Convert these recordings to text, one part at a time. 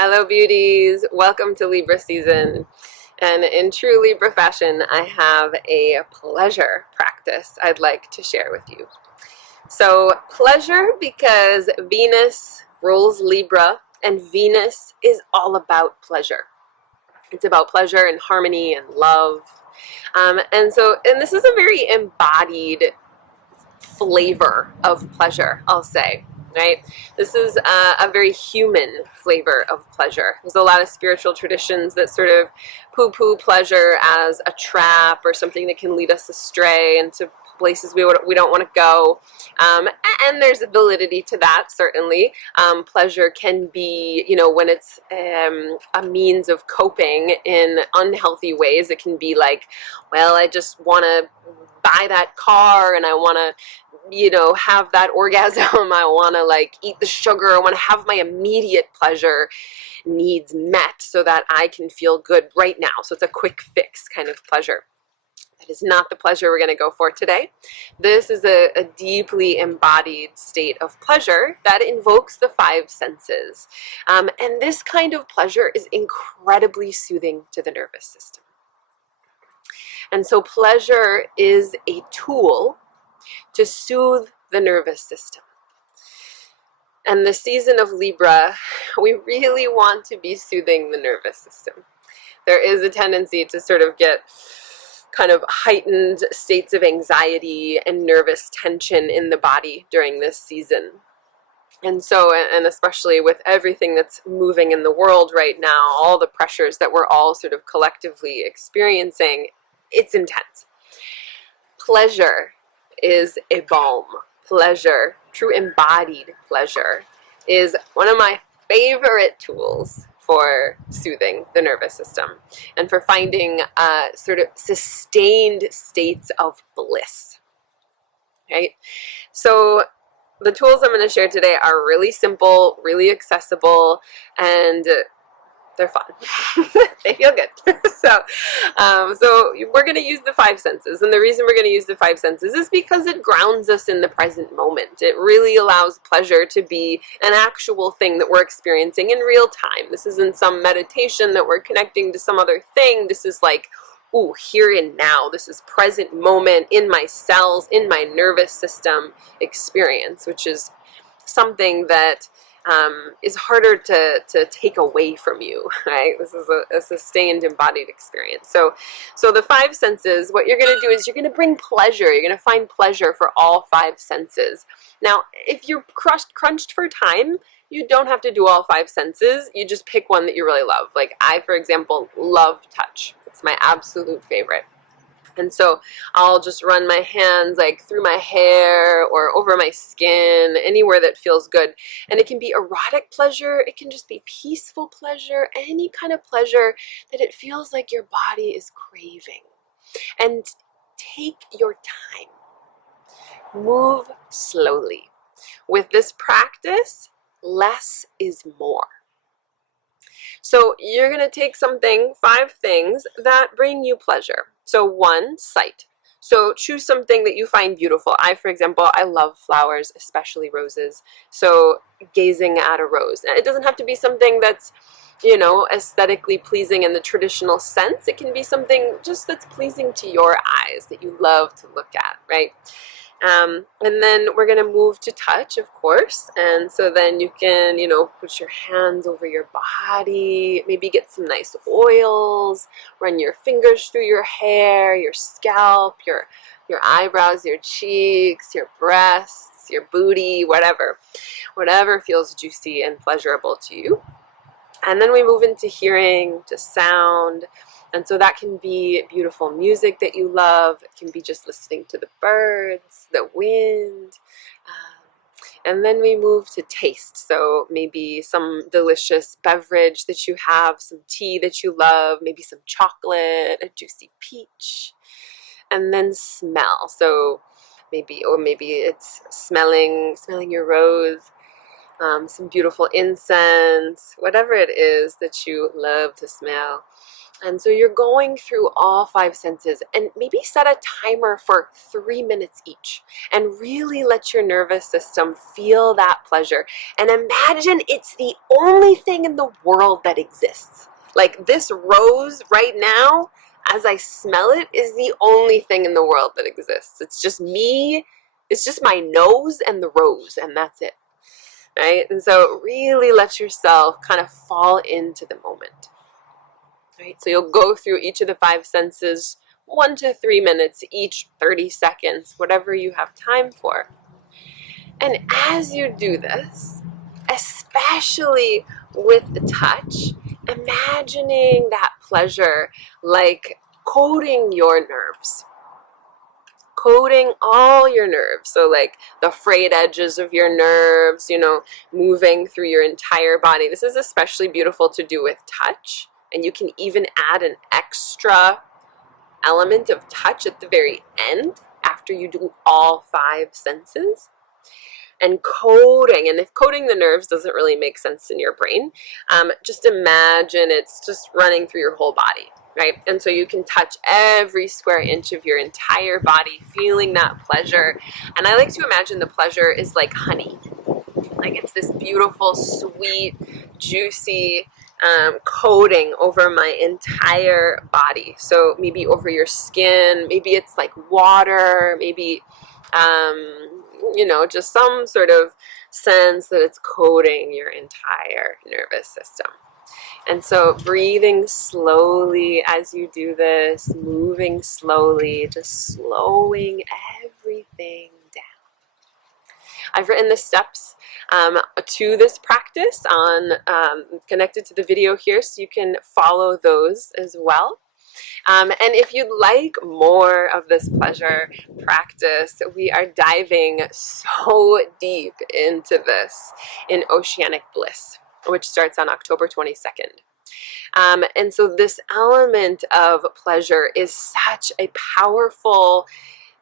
Hello beauties, welcome to Libra season. And in true Libra fashion, I have a pleasure practice I'd like to share with you. So pleasure because Venus rules Libra and Venus is all about pleasure. It's about pleasure and harmony and love. And this is a very embodied flavor of pleasure, I'll say. Right? This is a very human flavor of pleasure. There's a lot of spiritual traditions that sort of poo-poo pleasure as a trap or something that can lead us astray into places we don't want to go. And there's validity to that, certainly. Pleasure can be, when it's a means of coping in unhealthy ways. It can be like, well, I just want to buy that car and I want to have that orgasm. I want to eat the sugar. I want to have my immediate pleasure needs met so that I can feel good right now. So it's a quick fix kind of pleasure. That is not the pleasure we're going to go for today. This is a deeply embodied state of pleasure that invokes the five senses. And this kind of pleasure is incredibly soothing to the nervous system. And so pleasure is a tool to soothe the nervous system. And the season of Libra, we really want to be soothing the nervous system. There is a tendency to sort of get kind of heightened states of anxiety and nervous tension in the body during this season. And so, and especially with everything that's moving in the world right now, all the pressures that we're all sort of collectively experiencing, it's intense. Pleasure is a balm. Pleasure, true embodied pleasure, is one of my favorite tools for soothing the nervous system and for finding sort of sustained states of bliss. Right? So the tools I'm going to share today are really simple, really accessible, and they're fun. They feel good. So we're going to use the five senses. And the reason we're going to use the five senses is because it grounds us in the present moment. It really allows pleasure to be an actual thing that we're experiencing in real time. This isn't some meditation that we're connecting to some other thing. This is like, ooh, here and now. This is present moment in my cells, in my nervous system experience, which is something that is harder to take away from you, right? This is a sustained embodied experience. So the five senses, what you're going to do is you're going to bring pleasure. You're going to find pleasure for all five senses. Now, if you're crunched for time, you don't have to do all five senses. You just pick one that you really love. Like I, for example, love touch. It's my absolute favorite. And so I'll just run my hands through my hair or over my skin, anywhere that feels good. And it can be erotic pleasure. It can just be peaceful pleasure, any kind of pleasure that it feels like your body is craving. And take your time. Move slowly. With this practice, less is more. So you're going to take five things that bring you pleasure. So one, sight. So choose something that you find beautiful. For example, I love flowers, especially roses. So gazing at a rose. Now, it doesn't have to be something that's, aesthetically pleasing in the traditional sense. It can be something just that's pleasing to your eyes that you love to look at, right? And then we're going to move to touch, of course. And so then you can, put your hands over your body, maybe get some nice oils, run your fingers through your hair, your scalp, your eyebrows, your cheeks, your breasts, your booty, whatever feels juicy and pleasurable to you. And then we move into hearing, to sound. And so that can be beautiful music that you love. It can be just listening to the birds, the wind. And then we move to taste. So maybe some delicious beverage that you have, some tea that you love, maybe some chocolate, a juicy peach. And then smell. So maybe it's smelling your rose. Some beautiful incense, whatever it is that you love to smell. And so you're going through all 5 senses, and maybe set a timer for 3 minutes each and really let your nervous system feel that pleasure. And imagine it's the only thing in the world that exists. Like this rose right now, as I smell it, is the only thing in the world that exists. It's just me, it's just my nose and the rose, and that's it. Right? And so really let yourself kind of fall into the moment. Right? So you'll go through each of the 5 senses, 1 to 3 minutes, each 30 seconds, whatever you have time for. And as you do this, especially with the touch, imagining that pleasure like coating your nerves. Coating all your nerves, so like the frayed edges of your nerves, you know, moving through your entire body. This is especially beautiful to do with touch, and you can even add an extra element of touch at the very end after you do all 5 senses. And coating, and if coating the nerves doesn't really make sense in your brain, just imagine it's just running through your whole body. Right? And so you can touch every square inch of your entire body, feeling that pleasure. And I like to imagine the pleasure is like honey. Like it's this beautiful, sweet, juicy coating over my entire body. So maybe over your skin, maybe it's like water, maybe, you know, just some sort of sense that it's coating your entire nervous system. And so breathing slowly as you do this, moving slowly, just slowing everything down. I've written the steps to this practice on connected to the video here, so you can follow those as well. And if you'd like more of this pleasure practice, we are diving so deep into this in OCEANIC Bliss, which starts on October 22nd. And so this element of pleasure is such a powerful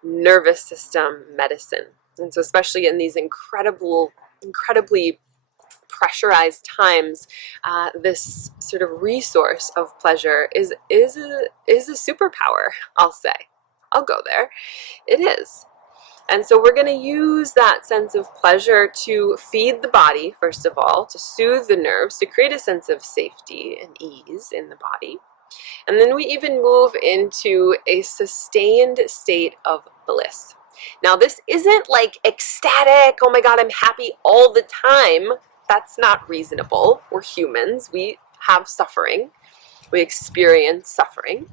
nervous system medicine. And so especially in these incredibly pressurized times, this sort of resource of pleasure is a superpower, I'll say. I'll go there. It is. And so we're going to use that sense of pleasure to feed the body, first of all, to soothe the nerves, to create a sense of safety and ease in the body. And then we even move into a sustained state of bliss. Now, this isn't like ecstatic, oh my God, I'm happy all the time. That's not reasonable. We're humans. We have suffering. We experience suffering.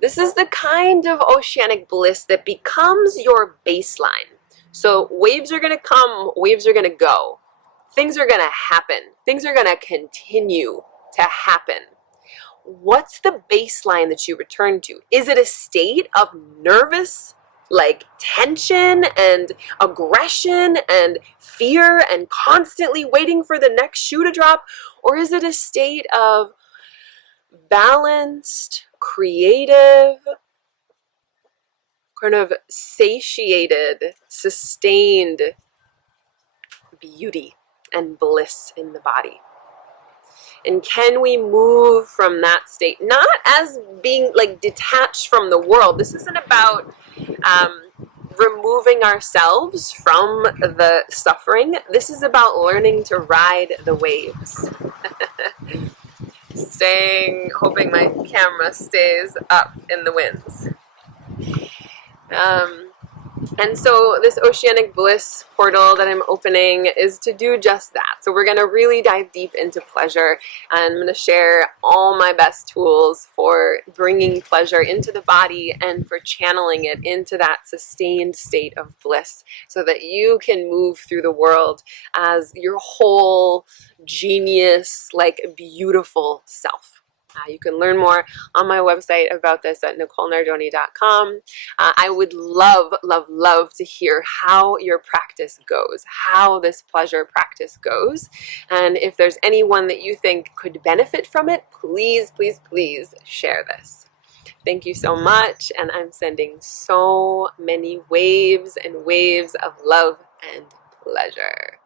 This is the kind of oceanic bliss that becomes your baseline. So waves are going to come, waves are going to go. Things are going to happen. Things are going to continue to happen. What's the baseline that you return to? Is it a state of nervous, like tension and aggression and fear and constantly waiting for the next shoe to drop? Or is it a state of balanced, creative, kind of satiated, sustained beauty and bliss in the body? And can we move from that state, not as being like detached from the world? This isn't about removing ourselves from the suffering. This is about learning to ride the waves. Hoping my camera stays up in the winds. And so this Oceanic Bliss portal that I'm opening is to do just that. So we're going to really dive deep into pleasure, and I'm going to share all my best tools for bringing pleasure into the body and for channeling it into that sustained state of bliss so that you can move through the world as your whole genius, like beautiful self. You can learn more on my website about this at NicoleNardoni.com. I would love, love, love to hear how your practice goes, how this pleasure practice goes. And if there's anyone that you think could benefit from it, please, please, please share this. Thank you so much. And I'm sending so many waves and waves of love and pleasure.